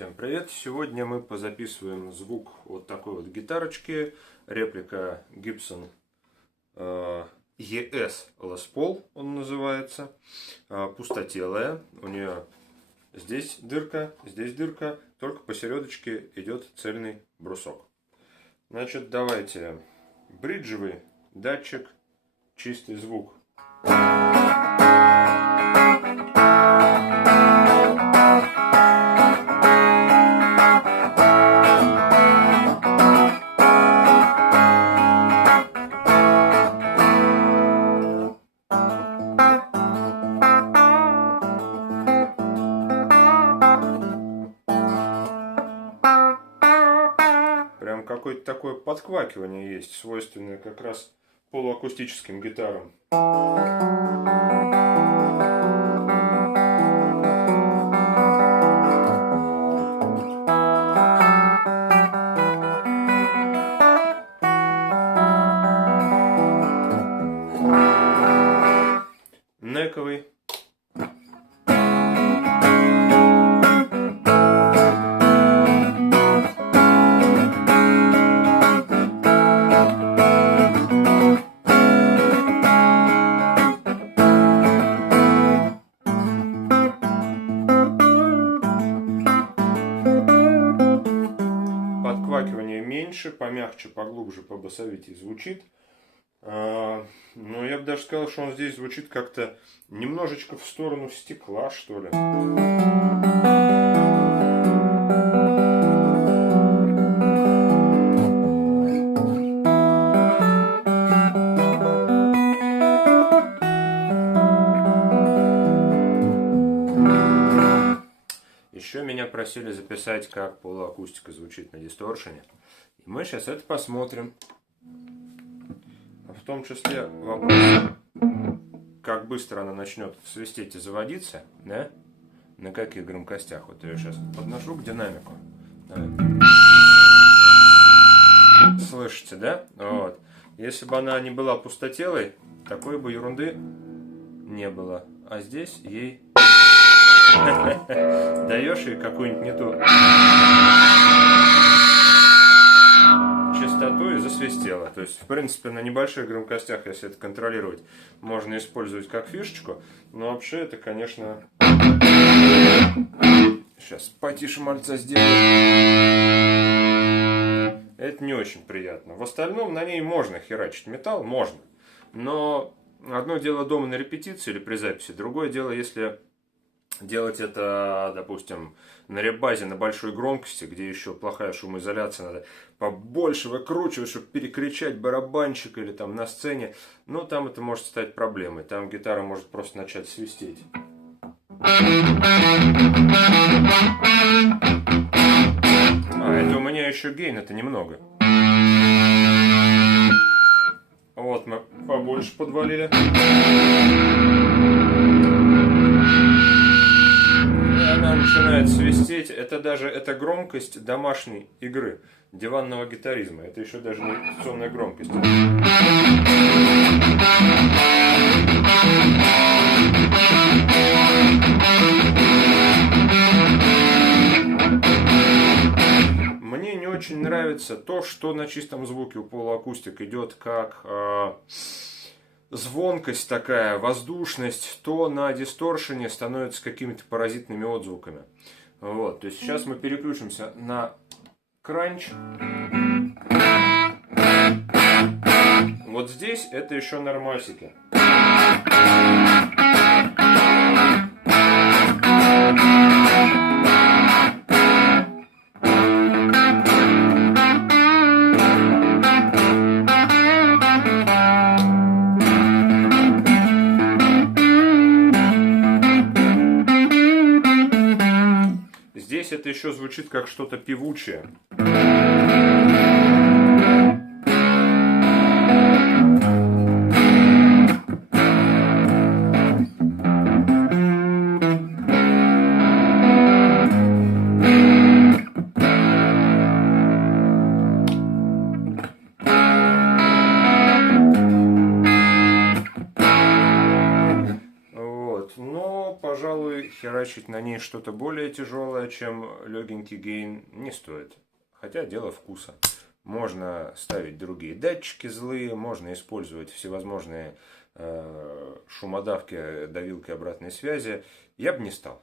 Всем привет! Сегодня мы позаписываем звук вот такой вот гитарочки. Реплика Gibson ES Les Paul он называется. Пустотелая. У нее здесь дырка, только посередочке идет цельный брусок. Значит, давайте бриджевый датчик, чистый звук. Прям какое-то такое подквакивание есть, свойственное как раз полуакустическим гитарам. Нековый. Подквакивание меньше, помягче, поглубже, побасовитее звучит. Но я бы даже сказал, что он здесь звучит как-то немножечко в сторону стекла, что ли. Еще меня просили записать, как полуакустика звучит на дисторшене. И мы сейчас это посмотрим. В том числе вопрос, как быстро она начнет свистеть и заводиться, да? На каких громкостях. Вот я сейчас подношу к динамику. Слышите, да? Вот. Если бы она не была пустотелой, такой бы ерунды не было. А здесь ей даешь ей какую-нибудь не ту частоту и засвистела. То есть, в принципе, на небольших громкостях, если это контролировать, можно использовать как фишечку. Но вообще это, конечно... Сейчас потише мальца сделаю. Это не очень приятно. В остальном на ней можно херачить металл, можно. Но одно дело дома на репетиции или при записи, другое дело, если делать это, допустим, на реп-базе на большой громкости, где еще плохая шумоизоляция, надо побольше выкручивать, чтобы перекричать барабанщик или там на сцене. Но там это может стать проблемой. Там гитара может просто начать свистеть. Это у меня еще гейн, это немного. Вот мы побольше подвалили. Она начинает свистеть. Это громкость домашней игры, диванного гитаризма. Это еще даже не репетиционная громкость. Мне не очень нравится то, что на чистом звуке у полуакустик идет как звонкость такая, воздушность, то на дисторшене становится какими-то паразитными отзвуками. Вот, то есть сейчас мы переключимся на кранч. Вот здесь это еще нормасики. Здесь это еще звучит как что-то певучее. Вот, но, пожалуй, херачить на ней что-то более тяжелое, чем легенький гейн, не стоит. Хотя дело вкуса. Можно ставить другие датчики злые, можно использовать всевозможные шумодавки, давилки обратной связи. Я бы не стал.